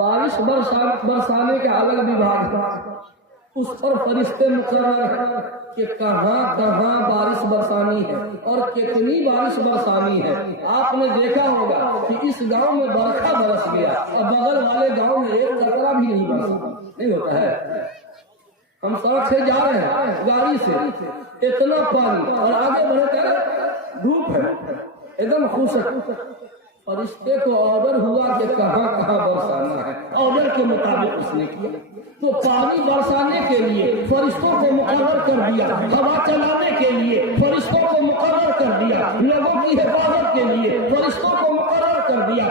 बारिश बरसाने का अलग विभाग है, उस पर फरिश्ते मुकर्रर हैं कि कहाँ कहाँ बारिश बरसानी है और कितनी बारिश बरसानी है। आपने देखा होगा कि इस गांव में बरखा बरस गया और बगल वाले गांव में एक कतरा भी नहीं बरसा, नहीं होता है। हम सड़क से जा रहे हैं गाड़ी से, इतना पानी और आगे बढ़कर धूप है, एकदम खुश। फरिश्ते को ऑर्डर हुआ कि कहाँ कहाँ बरसाना है, ऑर्डर के मुताबिक उसने किया। तो पानी बरसाने के लिए फरिश्तों को मुकर्रर कर दिया, हवा चलाने के लिए फरिश्तों को मुकर्रर कर दिया, लोगों की हिफाजत के लिए फरिश्तों को मुकर्रर कर दिया,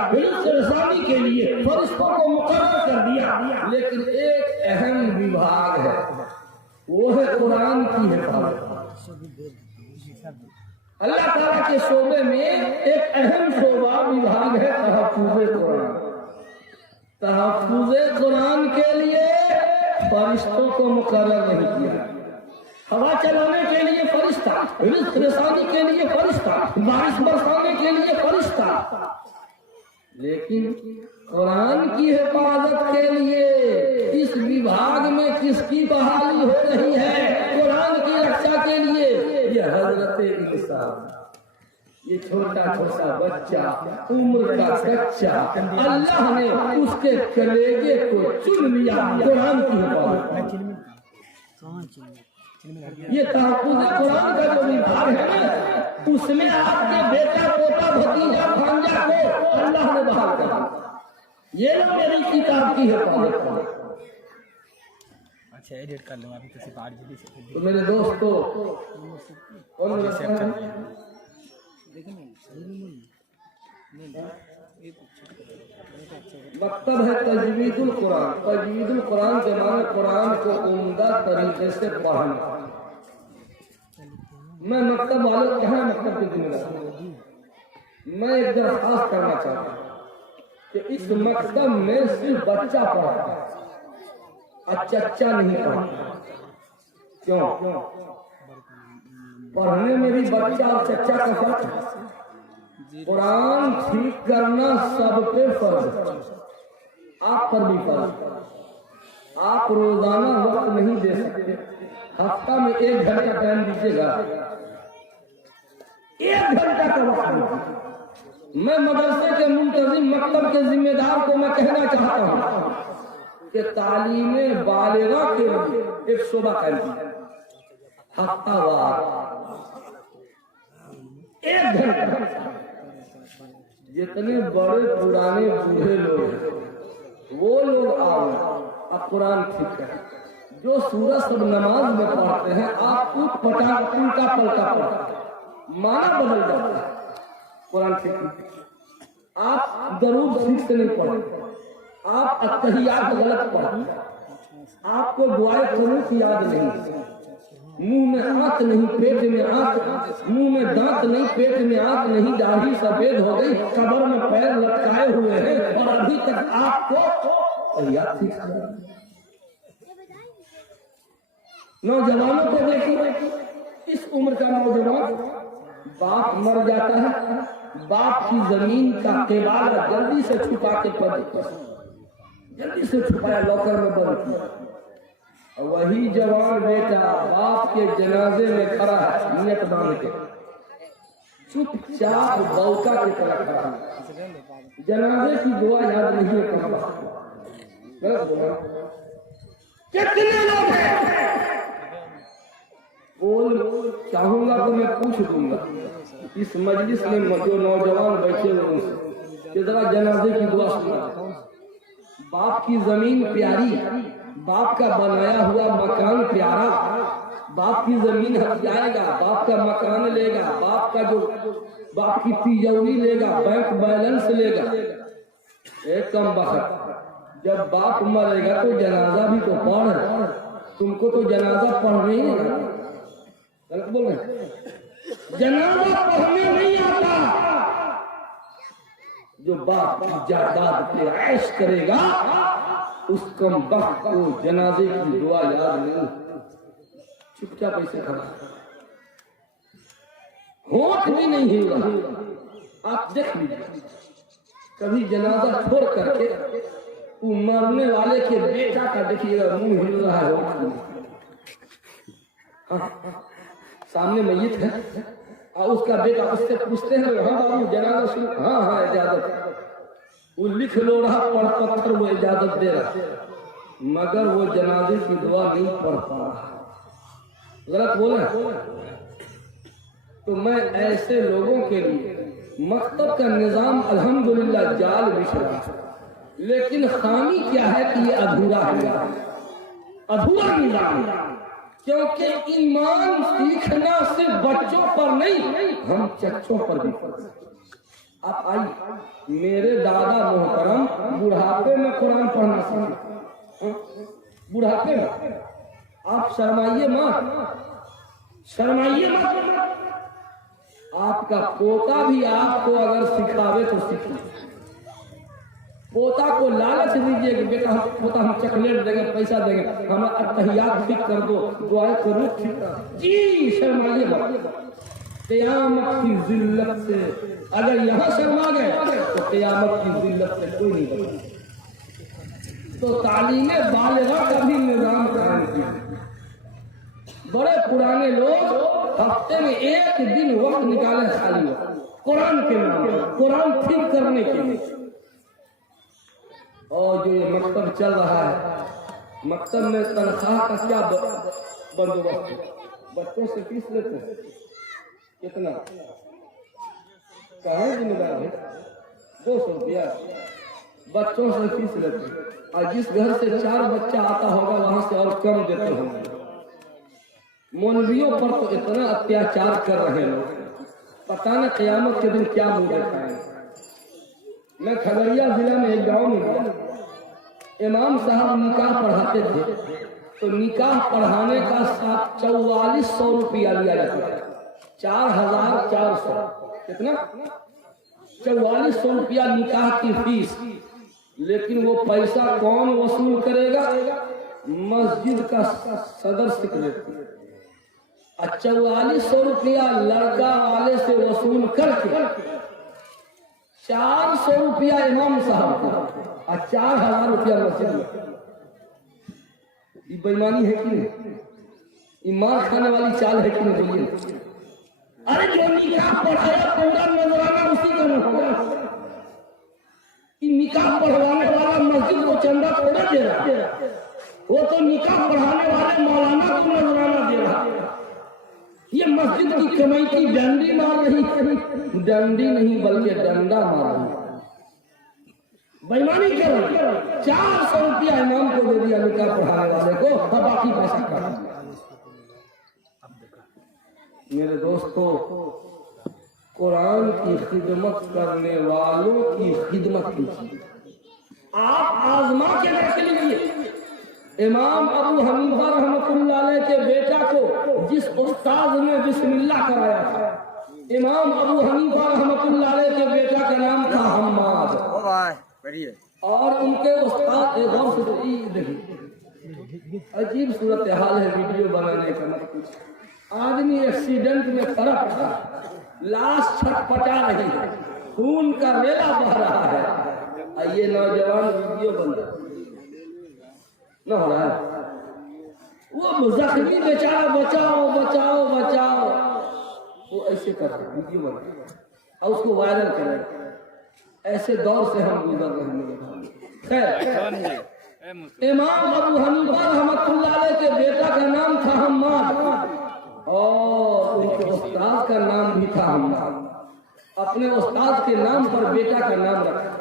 रसानी के लिए फरिश्तों को मुकर्रर कर दिया। लेकिन एक अहम विभाग है, वो है कुरान की हिफाजत। अल्लाह ताला के शोबे में एक अहम शोबा विभाग है तहफ्फुज़े कुरान। तहफ्फुज़े कुरान के लिए फरिश्तों को मुकर्रर नहीं किया। हवा चलाने के लिए फरिश्ता, रिज़्क़ रसानी के लिए फरिश्ता, बारिश बरसाने के लिए फरिश्ता, लेकिन कुरान की हिफाजत के लिए इस विभाग में किसकी बहाली हो रही है? कुरान की रक्षा के लिए ये हजरत इंसान, ये छोटा छोटा बच्चा, उम्र का कच्चा, अल्लाह ने उसके कलेजे को चुन लिया कुरान की हिफाजत। ये तहफ्फुज़े कुरान का जो विभाग है ना, उसमें आपके बेटा पोता भतीजा भांजा को अल्लाह ने बहाल कर दिया। ये ना मेरी किताब की हिफाजत है। अच्छा एडिट कर लूंगा अभी तो सिर्फ 8 GB से। तो मेरे दोस्तों मकतब है तजवीदुल कुरान। तजवीदुल कुरान के माने कुरान को उम्दा तरीके से पढ़ना। मैं मकतब वाले कहाँ मकतब की जिम्मेदारी, मैं एक दरख्वास्त करना चाहता हूँ कि इस मकतब में सिर्फ बच्चा पढ़ता है, चच्चा नहीं पढ़ता। क्यों? पढ़ने में भी बच्चा और चच्चा का फर्क है। कुरान ठीक करना सब पे फर्ज है, आप पर भी फर्ज। आप रोजाना वक्त नहीं दे सकते, हफ्ता में 1 घंटा टाइम दीजिएगा, 1 घंटा का वक्त दीजिए। मैं मदरसे के मुंतजिम मकतब के जिम्मेदार को मैं कहना चाहता हूँ कि तालीमे बालिगा के लिए एक शोबा कायम कीजिए, हफ्तावार 1 घंटा। जितने बड़े पुराने बूढ़े लोग हैं वो लोग आओ, अब कुरान ठीक है। जो सूरह सब नमाज में पढ़ते हैं आप उल्टा पलटा पढ़ते, माना बदल जाता है। कुरान ठीक, आप दरूद ठीक से नहीं पढ़ते, आप अत्तहियात गलत पढ़ते, आपको दुआए कुनूत याद नहीं, मुंह में आंख नहीं पेट में आंख, मुंह में दांत नहीं पेट में आंख नहीं, दाढ़ी सफेद हो गई, कब्र में पैर लटकाए हुए हैं और अभी तक आपको याद ठीक है। नौजवानों को देखिए, इस उम्र का नौजवान, बाप मर जाता है, बाप की जमीन का केवाड़ा जल्दी से छुपा के जल्दी से छुपाया, लॉकर में बंद किया। वही जवान बेटा बाप के जनाजे में खड़ा है, नियत बांध के चुपचाप बौका की तरह खड़ा है। जनाजे की दुआ याद नहीं है, कितने लोग हैं? बोल चाहूंगा तो मैं पूछ दूंगा इस मजलिस में जो नौजवान बैठे हुए उनसे कि जरा जनाजे की दुआ सुना। बाप की जमीन प्यारी, बाप का बनाया हुआ मकान प्यारा, बाप की जमीन हथियाएगा, बाप का मकान लेगा, बाप का जो बाप की तिजोरी लेगा, बैंक बैलेंस लेगा। एक कम वक्त जब बाप मरेगा तो जनाजा भी तो पढ़, तुमको तो जनाजा पढ़ने ही नहीं आता। गलत बोल रहे, जनाजा पढ़ने नहीं आता। जो बाप की जायदाद पे ऐश करेगा उस कम वक्त को जनाजे की दुआ याद नहीं, चुपचाप ऐसे खड़ा, होठ भी नहीं हिला। आप देख लीजिए, कभी जनाजा छोड़ करके वो मरने वाले के बेटा का देखिएगा मुंह हिल रहा है। सामने मैयत है और उसका बेटा उससे पूछते हैं, हाँ बाबू जनाजा शुरू, हाँ हाँ इजाजत, वो लिख लो रहा पढ़ पत्थर, वो इजाजत दे रहा, मगर वो जनाजे की दुआ नहीं पढ़ पा रहा। गलत बोला। तो मैं ऐसे लोगों के लिए मकतब का निजाम अल्हम्दुलिल्लाह जाल बिछ रहा, लेकिन खामी क्या है कि ये अधूरा है, अधूरा निजाम। क्योंकि ईमान सीखना सिर्फ बच्चों पर नहीं, हम चच्चों पर भी। आप आइए, मेरे दादा मोहतरम बुढ़ापे में कुरान पढ़ना सीखे, बुढ़ापे में। आप शर्माइए मत, शर्माइए मत। आपका पोता भी आपको अगर सिखावे तो सीखे। पोता को लालच दीजिए कि बेटा पोता हम चॉकलेट देंगे, पैसा देंगे, हमारा अत्तहियात ठीक कर दो, दुआएं करो ठीक कर। जी शर्माइए मत। क़यामत की जिल्लत से अगर यहाँ शर्मा गए तो क़यामत की जिल्लत से कोई नहीं बचेगा। तो तालीमे बालिगा का भी निजाम कायम किया। बड़े पुराने लोग हफ्ते में एक दिन वक्त निकाले खाली कुरान के नाम, कुरान ठीक करने के लिए। और जो ये मकतब चल रहा है, मकतब में तनख्वाह का क्या बंदोबस्त है? बच्चों से फीस लेते हैं कितना, कहाँ जिम्मेदार है? 200 रुपया बच्चों से फीस लेते हैं। और जिस घर से 4 बच्चा आता होगा वहां से और कम देते होंगे। मौलवियों पर तो इतना अत्याचार कर रहे लोग, पता न क़यामत के दिन क्या मुंह दिखाएंगे। मैं खगड़िया जिला में एक गांव में गया, इमाम साहब निकाह पढ़ाते थे, तो निकाह पढ़ाने का 4400 रुपया लिया जाता है। 4400 कितना, 4400 रुपया निकाह की फीस। लेकिन वो पैसा कौन वसूल करेगा? मस्जिद का सदर सेक्रेटरी। 4400 रुपया लड़का वाले से वसूल करके 400 रुपया इमाम साहब का और 4000 रुपया मस्जिद में। ये बेईमानी है कि नहीं? ईमान खाने वाली चाल है कि नहीं? बोलिए। अरे जो निकाह पढ़ाया पूरा नजराना उसी का न होगा। निकाह पढ़वाने वाला मस्जिद को चंदा थोड़ा दे रहा है, वो तो निकाह पढ़ाने वाले मौलाना को नजराना दे रहा है। ये मस्जिद की कमाई की डंडी मार रही है, डंडी नहीं बल्कि डंडा मार रही है, बेईमानी कर रही है। 400 रुपया इमाम को दे दिया निकाह पढ़ाने वाले को, और बाकी पैसा काट दिया। मेरे दोस्तों, कुरान की खिदमत करने वालों की खिदमत कीजिए। आप आजमा के देख लीजिए, इमाम अबू हनीफा रहमतुल्लाह अलैह के बेटा को जिस उस्ताद ने बिस्मिल्लाह कराया था, इमाम अबू हनीफा रहमतुल्लाह अलैह के बेटा का नाम था हम्माद। और उनके उस्ताद अजीब सूरत हाल है वीडियो बनाने का मत कुछ। आदमी एक्सीडेंट में फर्क था, लाश छटपटा रही है, खून का रेला बह रहा है, ये नौजवान वीडियो बन रहा न हो रहा है। वो जख्मी बेचारा बचाओ बचाओ बचाओ, वो ऐसे कर रहे वीडियो बन रहा है और उसको वायरल कर रहे। ऐसे दौर से हम गुजर रहे हैं। खैर, इमाम अबू हनीफा रहमतुल्लाह अलैह के बेटा का नाम था हम्माद और उनके उस्ताद का नाम भी था हम्माद। अपने उस्ताद के नाम पर बेटा का नाम रखा।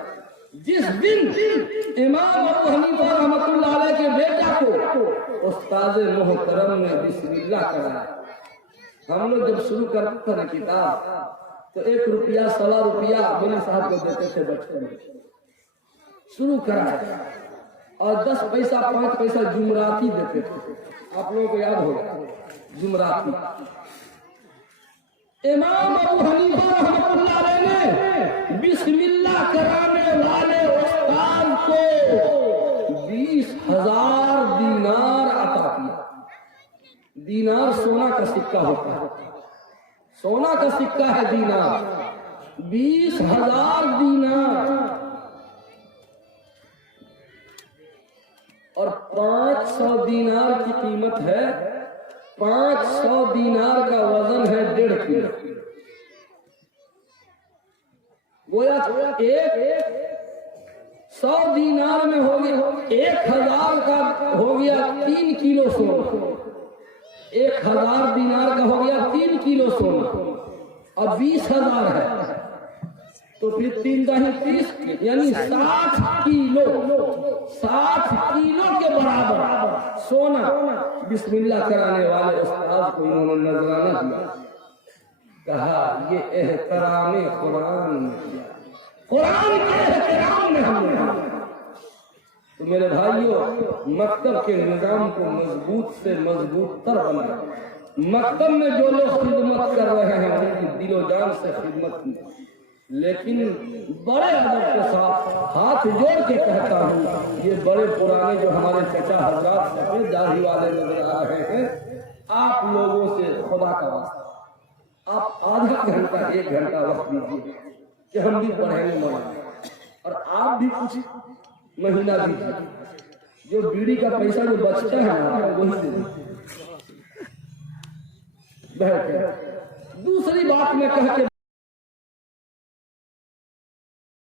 जिस दिन इमाम अबू हनीफा रहमतुल्लाह अलैह के बेटा को उस्ताद मोहतरम ने बिस्मिल्लाह कराया। हम लोग जब शुरू करते थे ना किताब, तो 1 रुपया 1.25 रुपया मेरे साहब को देते थे बचपन में। शुरू कराया और 10 पैसा 5 पैसा जुमराती देते थे। आप लोगों को याद होगा जुमराती। इमाम अबू हनीफा रहमतुल्लाह अलैह ने बिस्मिल्लाह कराने वाले उस्ताद को 20,000 दीनार अता किया। दीनार सोना का सिक्का होता है, सोना का सिक्का है दीनार। 20,000 दीनार और 500 दीनार की कीमत है। 500 दीनार का वजन है 1.5 किलो। गोया एक 100 दीनार में हो गया 1000 का हो गया 3 किलो सोना। 1000 दीनार का हो गया 3 किलो सोना। अब 20,000 है तो फिर 3 दाही 30 यानी 60 किलो। 60 किलो के बराबर सोना बिस्मिल्लाह कराने वाले उस्ताद को इन्होंने नजराना दिया। कहा ये एहतराम कुरान, कुरान के एहतराम में हमने। तो मेरे भाइयों, मकतब के निजाम को मजबूत से मजबूत तर बनाया। मकतब में जो लोग खिदमत कर रहे हैं उनकी दिलो जान से खिदमत की, लेकिन बड़े अदब के साथ हाथ जोड़ के कहता हूँ, ये बड़े पुराने जो हमारे चचा हजरात सफेद दाढ़ी वाले नजर आ रहे हैं, आप लोगों से खुदा का वास्ता आप आधा घंटा 1 घंटा वक्त दीजिए कि हम भी पढ़ेंगे मौलाना, और आप भी कुछ महीना दीजिए। जो बीड़ी का पैसा जो बचता है ना वही दे दीजिए। दूसरी बात में कह के